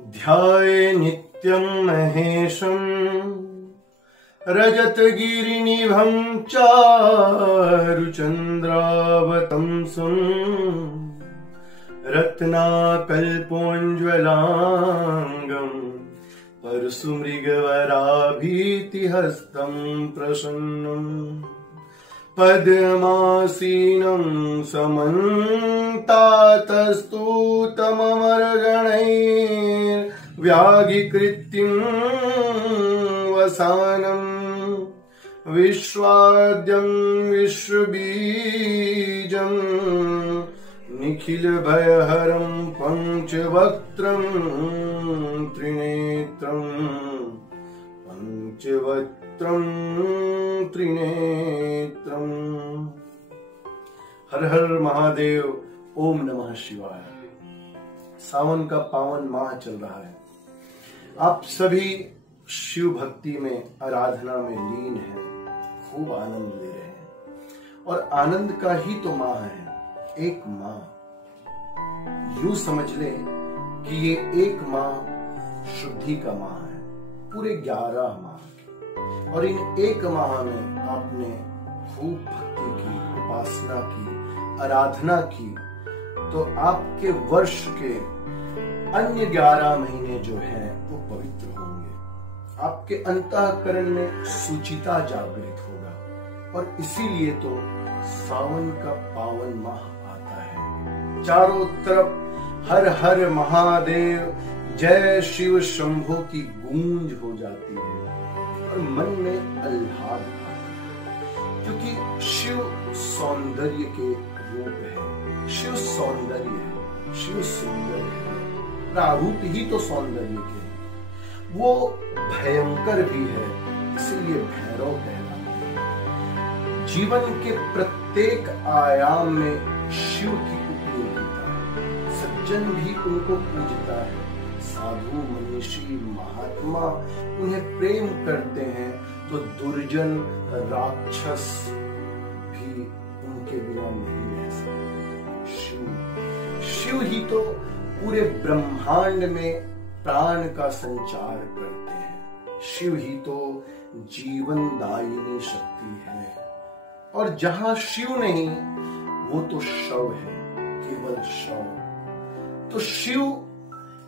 ध्याये नित्यं महेशम् रजतगिरिनिभं चारुचन्द्रावतंसम् रत्नाकल्पोज्ज्वलाङ्गम् परशुमृगवराभीतिहस्तं प्रसन्नम् पद्मासीनं समन्तातस्तुतममरगणैर्व्याघ्रिकृत्यं वसानम् विश्वाद्यं विश्वबीजं निखिलभयहरं पंचवक्त्रं त्रिनेत्रं त्रिनेत्रम्। हर हर महादेव। ओम नमः शिवाय। सावन का पावन माह चल रहा है। आप सभी शिव भक्ति में, आराधना में लीन हैं, खूब आनंद ले रहे हैं और आनंद का ही तो माह है, एक माह। यूं समझ लें कि ये एक माह शुद्धि का माह है, पूरे 11 माह के। और इन एक माह में आपने खूब भक्ति की, उपासना की, आराधना की, तो आपके वर्ष के अन्य 11 महीने जो हैं वो पवित्र होंगे। आपके अंतःकरण में सुचिता जागृत होगा और इसीलिए तो सावन का पावन माह आता है। चारों तरफ हर हर महादेव, जय शिव शंभो की गूंज हो जाती है और मन में आह्लाद आता है, क्योंकि शिव सौंदर्य के रूप है। शिव सौंदर्य है, शिव सुंदर है, प्रारूप ही तो सौंदर्य के। वो भयंकर भी है, इसलिए भैरव कहलाते हैं। जीवन के प्रत्येक आयाम में शिव की उपयोगिता है। सज्जन भी उनको पूजता है, साधु मनीषी महात्मा उन्हें प्रेम करते हैं, तो दुर्जन राक्षस भी उनके बिना नहीं रह सकते। शिव ही तो पूरे ब्रह्मांड में प्राण का संचार करते हैं। शिव ही तो जीवनदायिनी शक्ति है। और जहां शिव नहीं, वो तो शव है, केवल शव। तो शिव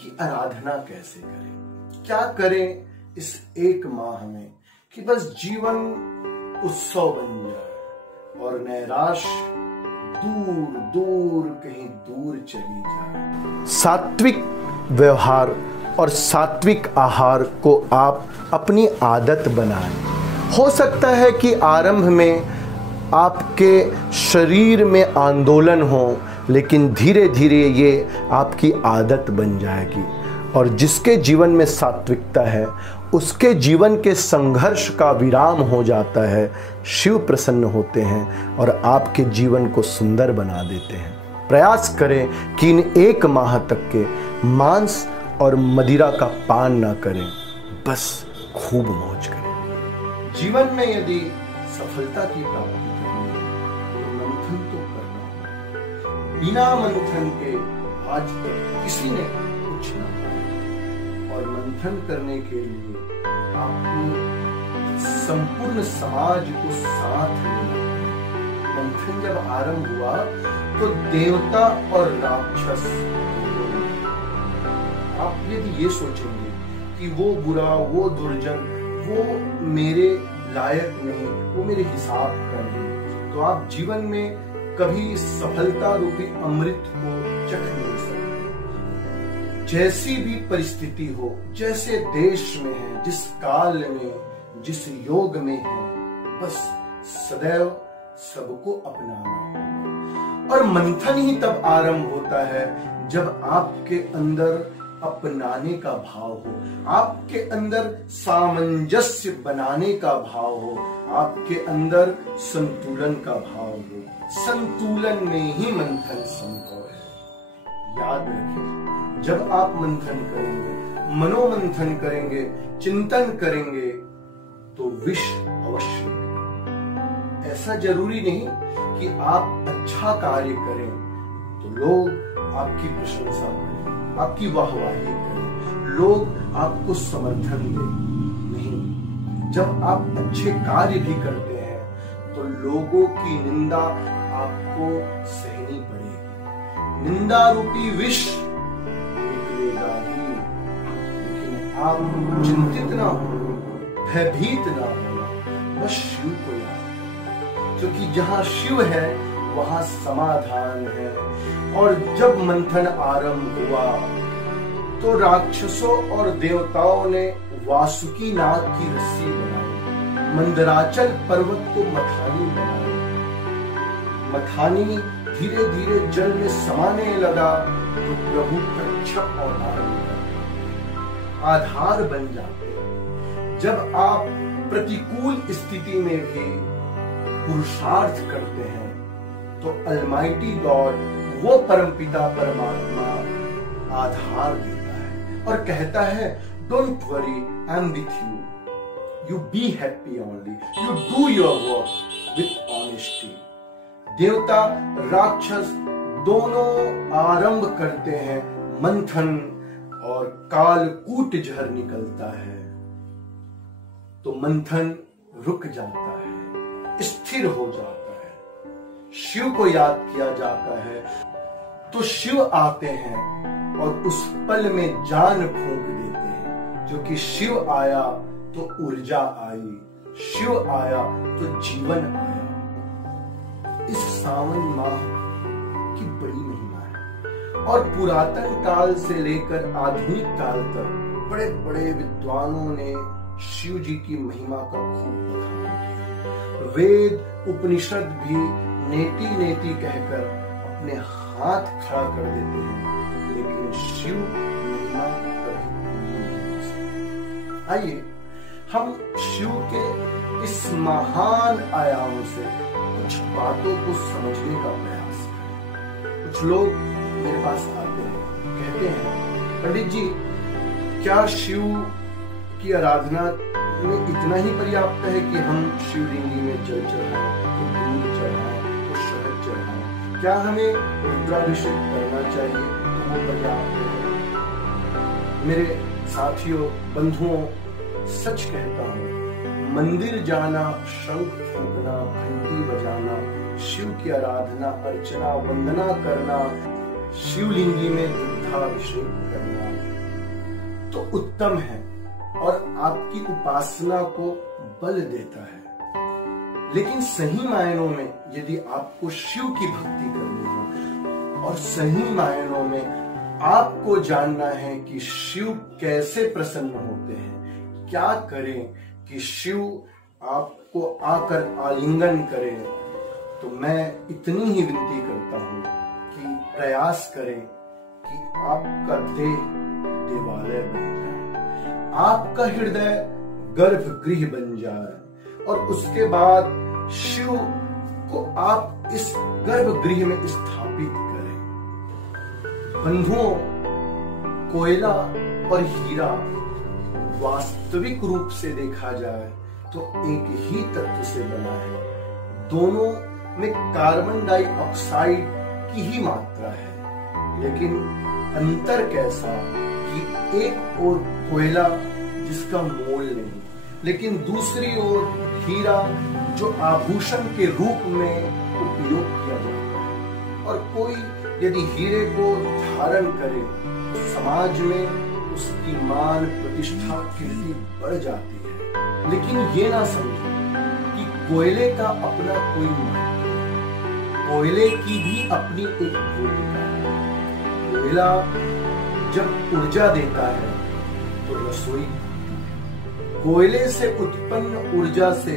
की आराधना कैसे करें, क्या करें इस एक माह में कि बस जीवन उत्सव बन जाए और नैराश्य दूर दूर कहीं दूर चली जाए। सात्विक व्यवहार और सात्विक आहार को आप अपनी आदत बनाएं। हो सकता है कि आरंभ में आपके शरीर में आंदोलन हो, लेकिन धीरे धीरे ये आपकी आदत बन जाएगी। और जिसके जीवन में सात्विकता है, उसके जीवन के संघर्ष का विराम हो जाता है। शिव प्रसन्न होते हैं और आपके जीवन को सुंदर बना देते हैं। प्रयास करें कि इन एक माह तक के मांस और मदिरा का पान ना करें, बस खूब मौज करें। जीवन में यदि सफलता की प्राप्ति करनी है तो मंथन तो करना होगा। बिना मंथन के आज तक किसी ने कुछ ना पाया। और मंथन करने के लिए आपको संपूर्ण समाज को साथ लेना। मंथन जब आरंभ हुआ तो देवता और राक्षस, आप यदि ये सोचेंगे कि वो बुरा, वो दुर्जन, वो मेरे लायक नहीं, वो मेरे हिसाब का नहीं, तो आप जीवन में कभी सफलता रूपी अमृत को चख नहीं सकते। जैसी भी परिस्थिति हो, जैसे देश में है, जिस काल में, जिस योग में है, बस सदैव सबको अपनाना होगा। और मंथन ही तब आरंभ होता है जब आपके अंदर अपनाने का भाव हो, आपके अंदर सामंजस्य बनाने का भाव हो, आपके अंदर संतुलन का भाव हो। संतुलन में ही मंथन संभव है। याद रखें, जब आप मंथन करेंगे, मनोमंथन करेंगे, चिंतन करेंगे, तो विष अवश्य। ऐसा जरूरी नहीं कि आप अच्छा कार्य करें तो लोग आपकी प्रशंसा करें, आपकी वाहवाही करें। लोग आपको समर्थन दें। नहीं, जब आप अच्छे कार्य भी करते हैं तो लोगों की निंदा आपको सहनी पड़ेगी। निंदा रूपी विष निकलेगा ही, लेकिन आप चिंतित ना हो, भयभीत ना हो, बस शिव को याद करें, क्योंकि जहां शिव है वहां समाधान है। और जब मंथन आरंभ हुआ तो राक्षसों और देवताओं ने वासुकी नाग की रस्सी बनाई, मंदराचल पर्वत को मथानी बनाई। मथानी धीरे धीरे जल में समाने लगा तो प्रभु कच्छप और आधार बन जाते हैं। जब आप प्रतिकूल स्थिति में भी पुरुषार्थ करते हैं तो अलमाइटी गॉड, वो परमपिता परमात्मा आधार देता है और कहता है, don't worry, I am with you, you be happy only, you do your work with honesty. देवता राक्षस दोनों आरंभ करते हैं मंथन और कालकूट जहर निकलता है तो मंथन रुक जाता है, स्थिर हो जाता है। शिव को याद किया जाता है तो शिव आते हैं और उस पल में जान फूंक देते हैं, क्योंकि शिव आया तो ऊर्जा आई, शिव आया तो जीवन आया। इस सावन माह की बड़ी महिमा है और पुरातन काल से लेकर आधुनिक काल तक बड़े बड़े विद्वानों ने शिव जी की महिमा का खूब बखान किया। वेद उपनिषद भी नेति नेति कहकर अपने हाथ खड़ा कर देते हैं, लेकिन शिव महिमा कभी पूरी नहीं हो सकती। आइए हम शिव के इस महान आयाम से कुछ बातों को समझने का प्रयास करें। कुछ लोग मेरे पास आते हैं, कहते हैं, पंडित जी क्या शिव की आराधना में इतना ही पर्याप्त है कि हम शिवलिंगी में जल चढ़ाएं, तो दूध चढ़ाएं, तो शहद चढ़ाएं, क्या हमें रुद्राभिषेक करना चाहिए तो वो पर्याप्त है? मेरे साथियों, बंधुओं, सच कहता हूं, मंदिर जाना, शंख फूंकना, घंटी बजाना, शिव की आराधना, अर्चना, वंदना करना, शिवलिंगी में दुग्धाभिषेक करना तो उत्तम है और आपकी उपासना को बल देता है। लेकिन सही मायनों में यदि आपको शिव की भक्ति करनी हो और सही मायनों में आपको जानना है कि शिव कैसे प्रसन्न होते हैं, क्या करें कि शिव आपको आकर आलिंगन करे, तो मैं इतनी ही विनती करता हूं कि प्रयास करें कि आपका देह देवालय बन जाए, आपका हृदय गर्भगृह बन जाए और उसके बाद शिव को आप इस गर्भगृह में स्थापित करें। बंधुओं, कोयला और हीरा वास्तविक रूप से देखा जाए तो एक ही तत्व से बना है। दोनों में कार्बन डाइऑक्साइड की ही मात्रा है, लेकिन अंतर कैसा कि एक ओर कोयला जिसका मोल नहीं, लेकिन दूसरी ओर हीरा जो आभूषण के रूप में उपयोग किया जाता है। और कोई यदि हीरे को धारण करे तो समाज में उसकी मान, प्रतिष्ठा, कीर्ति बढ़ जाती है। लेकिन ये ना समझे कि कोयले का अपना कोई महत्व है, कोयले की भी अपनी एक भूमिका है। कोयला जब ऊर्जा देता है तो रसोई, कोयले से उत्पन्न ऊर्जा से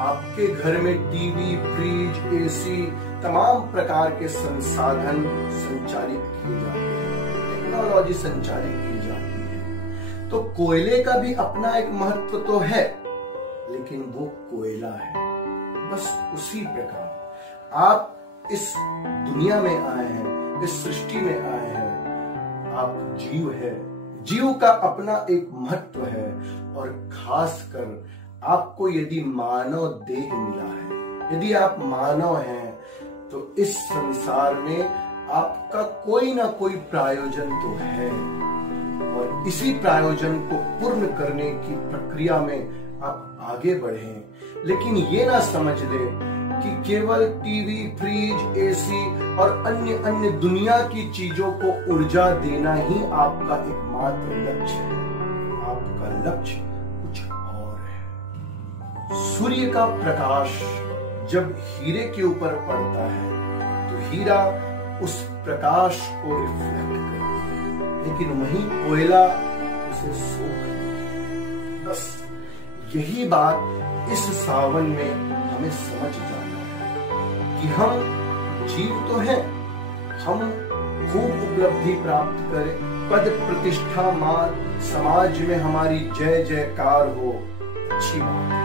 आपके घर में टीवी, फ्रिज, एसी, तमाम प्रकार के संसाधन संचालित किए जाते हैं, टेक्नोलॉजी संचालित की जाती है। तो कोयले का भी अपना एक महत्व तो है, लेकिन वो कोयला है। बस उसी प्रकार आप इस दुनिया में आए हैं, इस सृष्टि में आए हैं, आप जीव है। जीव का अपना एक महत्व है और खासकर आपको यदि मानव देह मिला है, यदि आप मानव हैं, तो इस संसार में आपका कोई ना कोई प्रायोजन तो है। और और इसी प्रायोजन को पूर्ण करने की प्रक्रिया में आप आगे बढ़ें। लेकिन ये ना समझ ले कि केवल टीवी, फ्रिज, एसी और अन्य दुनिया की चीजों को ऊर्जा देना ही आपका एकमात्र लक्ष्य है। आपका लक्ष्य कुछ और है। सूर्य का प्रकाश जब हीरे के ऊपर पड़ता है तो हीरा उस प्रकाश को रिफ्लेक्ट करता है, लेकिन वहीं कोयला उसे सोख लेता है। बस यही बात इस सावन में हमें समझ जाना है कि हम जीव तो हैं, हम खूब उपलब्धि प्राप्त करें, पद प्रतिष्ठा मान समाज में हमारी जय जयकार हो, अच्छी बात है।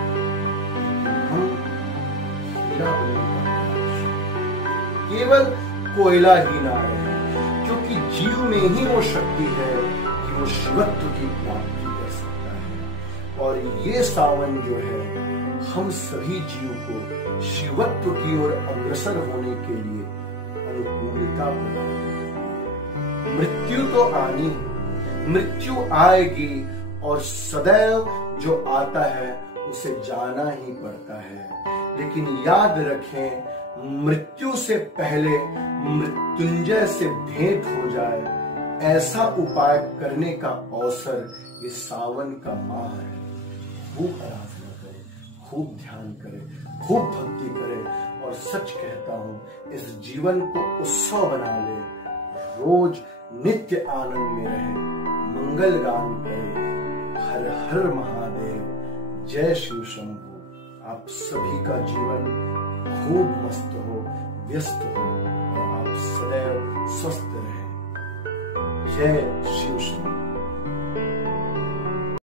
हम हीरा बनने का केवल कोयला ही ना रहे, क्योंकि जीव में ही वो शक्ति है कि वो शिवत्व की प्राप्ति कर सकता है। और ये सावन जो है हम सभी जीव को शिवत्व की ओर अग्रसर होने के लिए अनुकूलता प्रदान करती है। मृत्यु तो आनी है, मृत्यु आएगी और सदैव जो आता है उसे जाना ही पड़ता है। लेकिन याद रखें, मृत्यु से पहले मृत्युंजय से भेंट हो जाए, ऐसा उपाय करने का अवसर ये सावन का माह है। खूब आराधना करें, खूब ध्यान करें, खूब भक्ति करें और सच कहता हूं, इस जीवन को उत्सव बना ले। रोज नित्य आनंद में रहे, मंगल गान करें। हर हर महादेव, जय शिव शंभु। आप सभी का जीवन खूब मस्त हो, व्यस्त हो और आप सदैव स्वस्थ रहें। जय शिव शंभु।